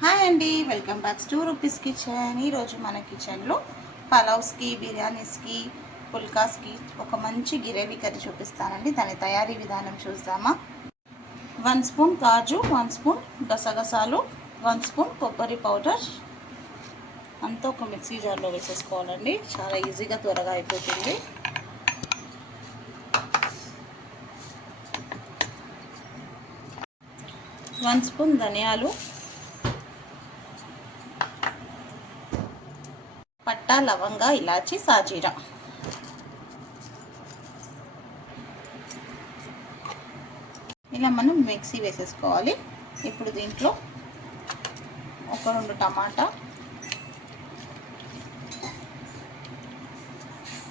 Hi అండి, welcome back to rupees kitchen. ఈరోజు మన కిచెన్లో పలావ్స్కి, బిర్యానీస్కి, పుల్కాస్కి ఒక మంచి గ్రేవీ కర్రీ చూపిస్తానండి. దాని తయారీ విధానం చూద్దామా. 1 స్పూన్ కాజు, 1 స్పూన్ గసగసాలు, 1 స్పూన్ కొబ్బరి పౌడర్ అంతా ఒక మిక్సీ జార్లో వేసేసుకోవాలండి. చాలా ఈజీగా త్వరగా అయిపోతుంది. 1 స్పూన్ ధనియాలు, పట్టా, లవంగ, ఇలాచి, సాజీరా. ఇలా మనం మిక్సీ వేసేసుకోవాలి. ఇప్పుడు దీంట్లో ఒక 2 టమాటా,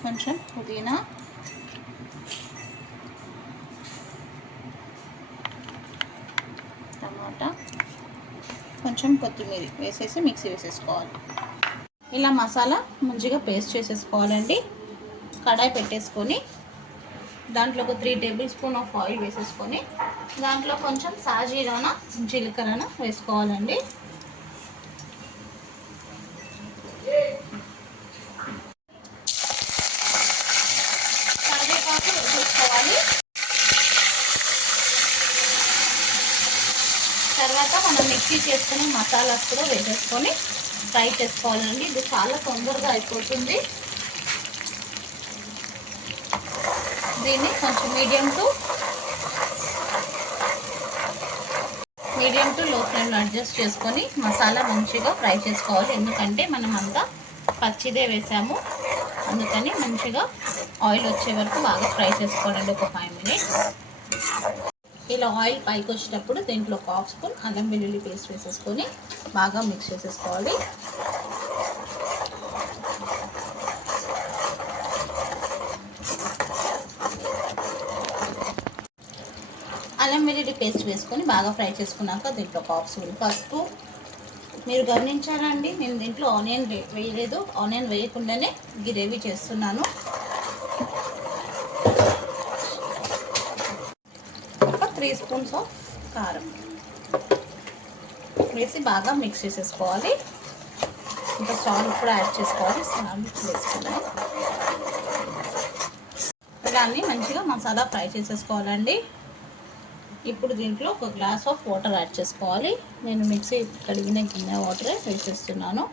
కొంచెం పుదీనా, టమాటా, కొంచెం కొత్తిమీర వేసేసి మిక్సీ వేసేసుకోవాలి. ఇలా మసాలా మంచిగా పేస్ట్ చేసేసుకోవాలండి. కడాయి పెట్టేసుకొని దాంట్లో ఒక 3 టేబుల్ స్పూన్ ఆఫ్ ఆయిల్ వేసేసుకొని దాంట్లో కొంచెం సాజీరాన, జీలకర్ర వేసుకోవాలండి. కరివేపాకు వేసేసుకోవాలి. తర్వాత మనం మిక్సీ చేసుకునే మసాలాస్ కూడా వేసేసుకొని ఫ్రై చేసుకోవాలండి. ఇది చాలా తొందరగా అయిపోతుంది. దీన్ని కొంచెం మీడియం టు లో ఫ్లేమ్లో అడ్జస్ట్ చేసుకొని మసాలా మంచిగా ఫ్రై చేసుకోవాలి. ఎందుకంటే మనం అంతా పచ్చిదే వేసాము, అందుకని మంచిగా ఆయిల్ వచ్చే వరకు బాగా ఫ్రై చేసుకోవాలండి. ఒక 5 మినిట్స్. ఇలా ఆయిల్ పైకి వచ్చేటప్పుడు దీంట్లో ఒక 1/2 స్పూన్ అల్లం వెల్లుల్లి పేస్ట్ వేసేసుకొని బాగా మిక్స్ చేసేసుకోవాలి. అల్లం వెల్లుల్లి పేస్ట్ వేసుకొని బాగా ఫ్రై చేసుకున్నాక దీంట్లో ఒక 1/2 స్పూన్ పసుపు. మీరు గమనించారా అండి, నేను దీంట్లో ఆనియన్ వేయలేదు. ఆనియన్ వేయకుండానే గ్రేవీ చేస్తున్నాను. ఒక 3 స్పూన్స్ ఆఫ్ కారం వేసి బాగా మిక్స్ చేసేసుకోవాలి. ఇంకా సాల్ట్ కూడా యాడ్ చేసుకోవాలి. సాల్ట్ వేసుకున్నాం. ఇలా అన్నీ మంచిగా మసాలా ఫ్రై చేసేసుకోవాలండి. ఇప్పుడు దీంట్లో ఒక గ్లాస్ ఆఫ్ వాటర్ యాడ్ చేసుకోవాలి. నేను మిక్సీ కడిగిన గిన్నె వాటరే వేసేస్తున్నాను.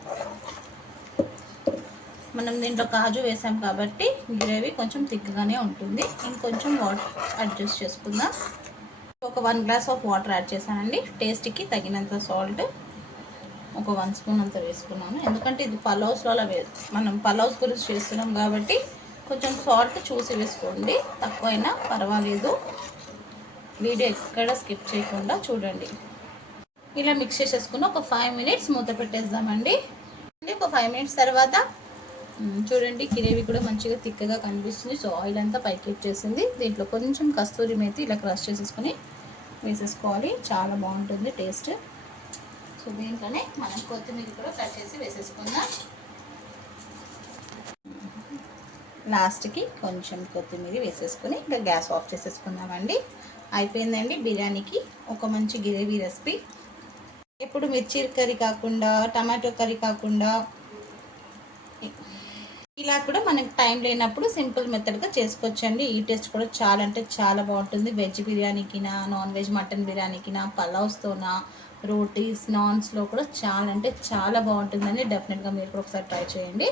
మనం దీంట్లో కాజు వేసాం కాబట్టి గ్రేవీ కొంచెం థిక్గానే ఉంటుంది. ఇంకొంచెం వాటర్ అడ్జస్ట్ చేసుకుందాం. ఒక 1 గ్లాస్ ఆఫ్ వాటర్ యాడ్ చేశానండి. టేస్ట్కి తగినంత సాల్ట్ ఒక 1 స్పూన్ అంత వేసుకున్నాను. ఎందుకంటే ఇది పలావ్స్లో మనం పలావ్స్ గురించి చేస్తున్నాం కాబట్టి కొంచెం సాల్ట్ చూసి వేసుకోండి. తక్కువైనా పర్వాలేదు. వీడియో ఎక్కడ స్కిప్ చేయకుండా చూడండి. ఇలా మిక్స్ చేసేసుకుని ఒక 5 మినిట్స్ మూత పెట్టేద్దామండి. ఒక 5 మినిట్స్ తర్వాత చూడండి, గ్రేవీ కూడా మంచిగా థిక్గా కనిపిస్తుంది. సో ఆయిల్ అంతా పైకి వచ్చేసింది. దీంట్లో కొంచెం కస్తూరి మేతి ఇలా క్రష్ చేసేసుకొని వేసేసుకోవాలి. చాలా బాగుంటుంది టేస్ట్. సో దీంట్లోనే మనం కొత్తిమీర కూడా కట్ చేసి వేసేసుకుందాం. లాస్ట్కి కొంచెం కొత్తిమీర వేసేసుకొని ఇంకా గ్యాస్ ఆఫ్ చేసేసుకుందామండి. అయిపోయిందండి బిర్యానీకి ఒక మంచి గ్రేవీ రెసిపీ. ఇప్పుడు మిర్చి కర్రీ కాకుండా, టమాటో కర్రీ కాకుండా ఇలా కూడా మనకి టైం లేనప్పుడు సింపుల్ మెథడ్గా చేసుకోవచ్చండి. ఈ టేస్ట్ కూడా చాలా అంటే చాలా బాగుంటుంది. వెజ్ బిర్యానీకినా, నాన్ వెజ్ మటన్ బిర్యానీకినా, పలావ్స్తోనా, రోటీస్, నాన్స్లో కూడా చాలా అంటే చాలా బాగుంటుందండి. డెఫినెట్గా మీరు కూడా ఒకసారి ట్రై చేయండి.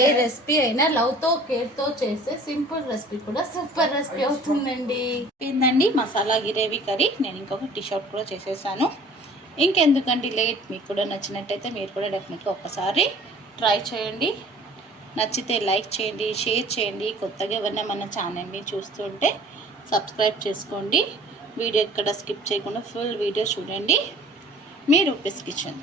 ఏ రెసిపీ అయినా లవ్తో, కేర్తో చేస్తే సింపుల్ రెసిపీ కూడా సూపర్ రెసిపీ అవుతుందండి. ఏందండి మసాలా గ్రేవీ కర్రీ. నేను ఇంకొక టీ షర్ట్ కూడా చేసేసాను. ఇంకెందుకండి లేట్. మీకు కూడా నచ్చినట్టయితే మీరు కూడా డెఫినెట్గా ఒక్కసారి ట్రై చేయండి. నచ్చితే లైక్ చేయండి, షేర్ చేయండి. కొత్తగా ఎవరైనా మన ఛానల్ని చూస్తుంటే సబ్స్క్రైబ్ చేసుకోండి. వీడియో ఎక్కడ స్కిప్ చేయకుండా ఫుల్ వీడియో చూడండి. మీ రూపీస్ కిచెన్.